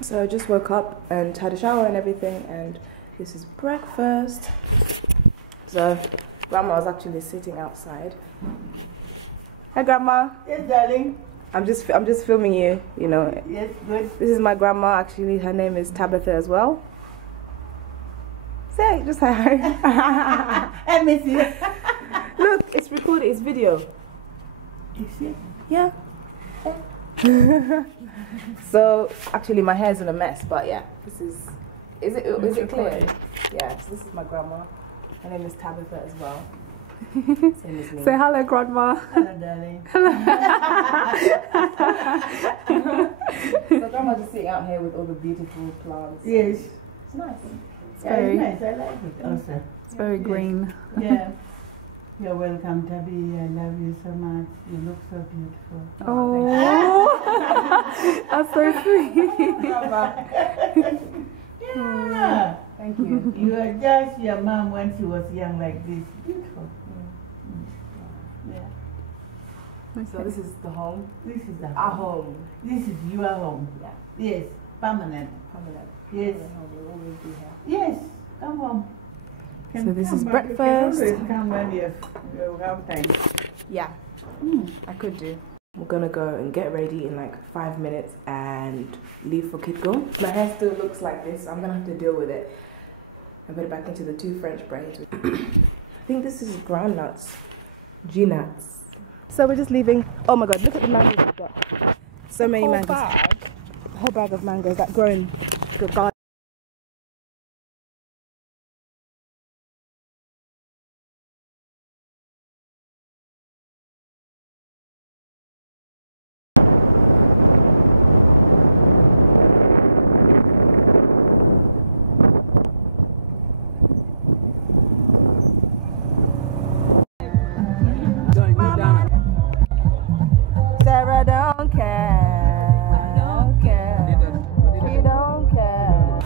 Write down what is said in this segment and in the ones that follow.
So I just woke up and had a shower and everything, and this is breakfast. So Grandma was actually sitting outside. Hi Grandma. Yes, darling. I'm just filming you, you know. Yes, good. This is my grandma, actually her name is Tabitha as well. Say, just say hi. I miss you. Look, it's recorded, it's video. You see? Yeah. So actually my hair's in a mess, but yeah, this is it clear? Yeah, so this is my grandma. Her name is Tabitha as well. Same as me. Say hello, Grandma. Hello, darling. So Grandma's just sitting out here with all the beautiful plants. Yes. It's nice. It's nice. I like it also. It's very green. Yeah. You're welcome, Tabby. I love you so much. You look so beautiful. Oh, that's so sweet. Yeah. Thank you. You are just your mom when she was young like this. Beautiful. Yeah. So this is the home. This is Our home. This is your home. Yeah. Yes. Permanent. Permanent. Yes. We'll always be here. Yes. Come home. So this is You breakfast. can always come when you have time. Yeah. I could do. We're gonna go and get ready in like 5 minutes and leave for Kitgum. My hair still looks like this, so I'm gonna have to deal with it and put it back into the 2 French braids. I think this is groundnuts, G-nuts. So we're just leaving. Oh my god, look at the mangoes we've got. So many mangoes. A whole bag of mangoes that grow in the garden. Sarah don't care. Don't care. She don't care.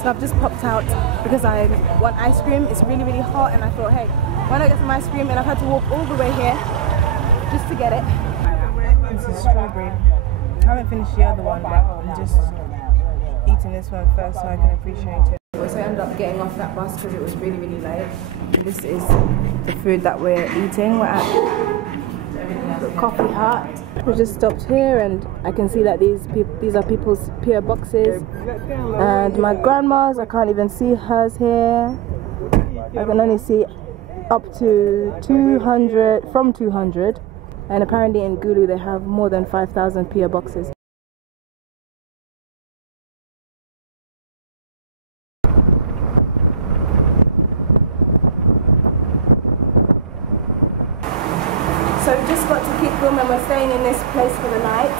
So I've just popped out because I want ice cream. It's really, really hot, and I thought, hey, why not get some ice cream? And I've had to walk all the way here just to get it. This is strawberry. I haven't finished the other one, but I'm just eating this one first so I can appreciate it. So I ended up getting off that bus because it was really, really late. And this is the food that we're eating. We're at the coffee hut. We just stopped here, and I can see that these are people's PO boxes. And my grandma's, I can't even see hers here. I can only see up to 200, from 200. And apparently in Gulu they have more than 5,000 PO boxes. So we just got to Kitgum and we're staying in this place for the night.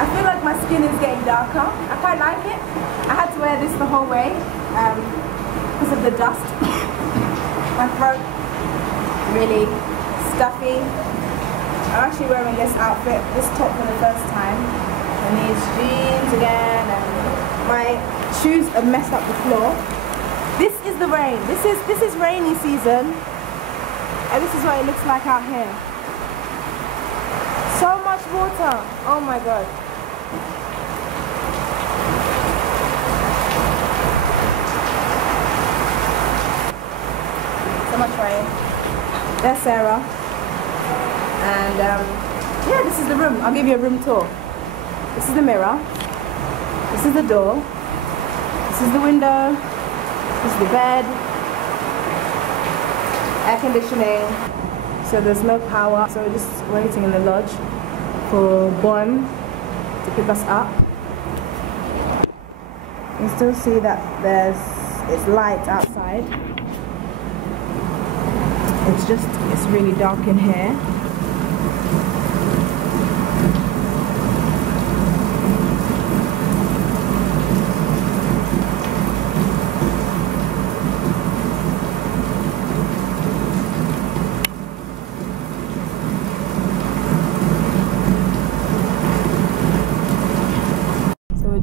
I feel like my skin is getting darker. I quite like it. I had to wear this the whole way because of the dust. My throat really stuffy. I'm actually wearing this outfit, this top for the first time. And these jeans again, and my shoes have messed up the floor. This is the rain. This is rainy season. And this is what it looks like out here. So much water. Oh my god. So much rain. There's Sarah. And yeah, this is the room. I'll give you a room tour. This is the mirror. This is the door. This is the window. This is the bed. Air conditioning. So there's no power, so we're just waiting in the lodge for Bon to pick us up. You still see that it's light outside. It's really dark in here.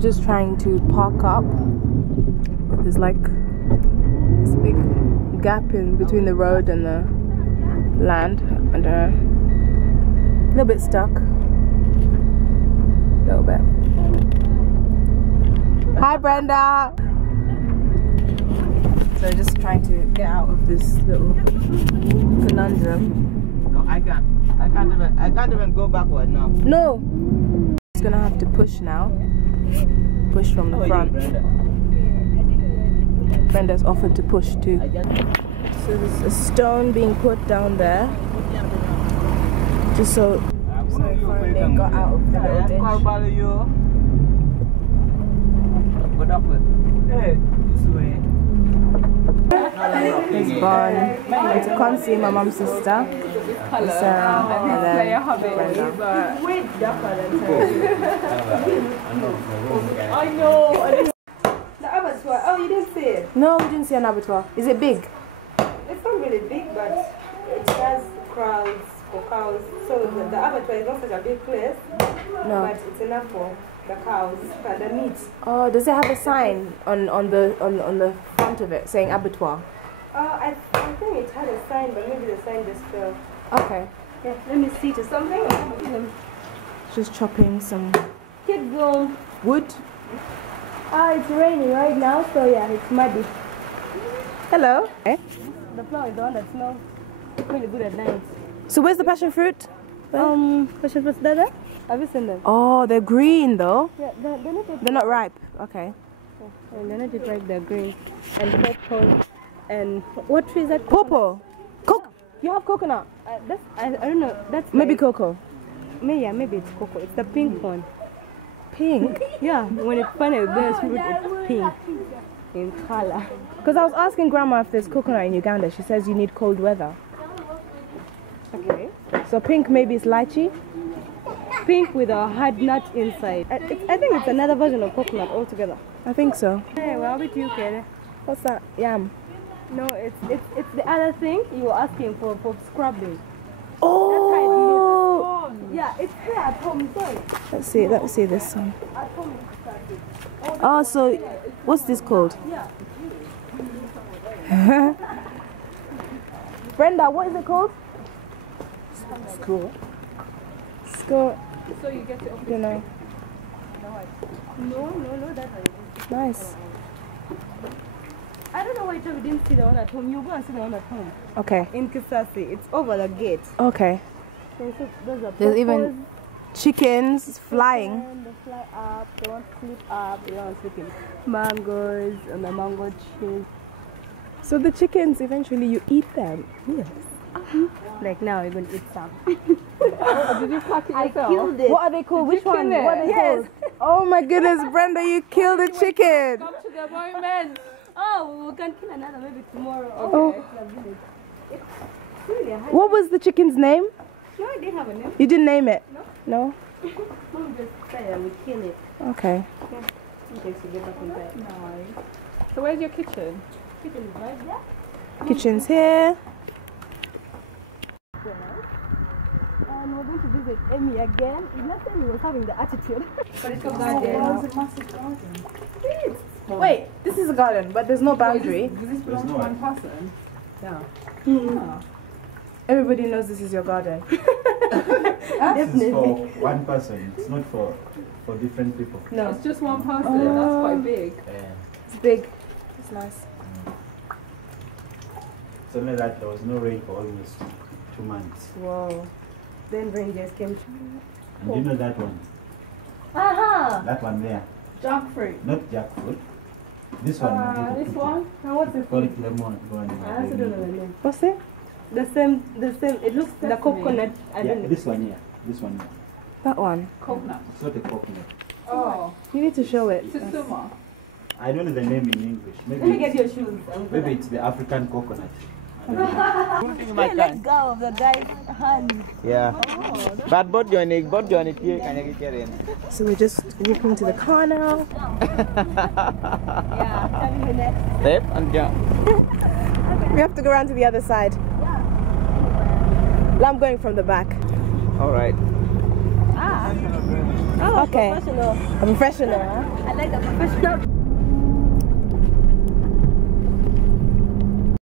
Just trying to park up. There's like this big gap in between the road and the land, and a little bit stuck. little bit. Hi, Brenda. So just trying to get out of this little conundrum. No, I can't even go backward now. No. Just gonna have to push now. Push from the front. Brenda's offered to push too. So there's a stone being put down there. Just so I finally got out of the little ditch. Hey, this way. It's gone. To come see my mom's sister, Sarah, and then Brenda. I know. The abattoir. Oh, you didn't see it? No, we didn't see an abattoir. Is it big? It's not really big, but it has crowds for cows. So the abattoir is not such a big place, No. but it's enough for the cows and the meat. Oh, does it have a sign on the front of it saying abattoir? I think it had a sign, but maybe the sign just fell. Okay. Yeah, let me see to something. Just chopping some Kitgum. wood. It's raining right now, so yeah, it's muddy. Hello. Okay. The flower is the one that smells really good at night. So where's the passion fruit? Passion fruits there? Have you seen them? Oh, they're green though. Yeah, they're not yet. They're not ripe. Okay. They're not yet ripe, they're green. And purple. And what tree is that? Purple. You have coconut. I don't know. That's Maybe like, cocoa. maybe it's cocoa. It's the pink one. Pink. Yeah, when it finally bears fruit, it's pink in color. Because I was asking Grandma if there's coconut in Uganda. She says you need cold weather. Okay. So pink maybe is lychee. Pink with a hard nut inside. I think it's another version of coconut altogether. I think so. Hey, well, with you, Kere? What's that? Yam. No, it's the other thing you were asking for scrubbing. Oh. Yeah, it's here at home. Sorry. Let's see this one. At home. Oh, so what's this called? Yeah. Brenda, what is it called? School. School. So you get it off You know. No, that's Nice. I don't know why we didn't see the one at home. You go and see the one at home. Okay. In Kisasi, it's over the gate. Okay. So those are There's even chickens flying. They fly up, they want to sleep up, they want to sleep in mangoes and the mango trees. So the chickens, eventually you eat them. Yes. Like now, we're going to eat some. Did you pack it I yourself? killed it. What are they called? Which one? it? What are they called? Oh my goodness, Brenda, you killed a chicken. Come to the moment. Oh, we can kill another maybe tomorrow. Oh. It's really a high. What was the chicken's name? No, I didn't have a name. You didn't name it? No? Mom just said that we kill it. Okay. In case you get back in time. Nice. So where's your kitchen? Kitchen is right there. Kitchen's here. And we're going to visit Amy again. Last time he was having the attitude. But it's a massive garden. Wait, this is a garden, but there's no boundary. Does this belong to one person? Yeah. Everybody knows this is your garden. This is for one person. It's not for different people. No, It's just one person. That's quite big. it's big. It's nice. It's only that there was no rain for almost 2 months. Whoa. Then rangers came. And you know that one? Aha! That one there. Jackfruit. Not jackfruit. This one. This one? Now what's They it? call it lemon. I also don't know the name. What's it? The same. It looks the Sesame. coconut. I Yeah, don't know. this one here. This one here. That one. Coconut. It's not a coconut. Oh. You need to show it. Susuma. I don't know the name in English. Let me get Maybe, your shoes. maybe it's the African coconut. I don't know. Let go of the guy's hand. Yeah. But both you here can you get in? So we're just walking to the car now. Yeah, tell me next. Step and jump. We have to go around to the other side. I'm going from the back. Alright. Oh, Okay. professional. A professional, huh? I like the professional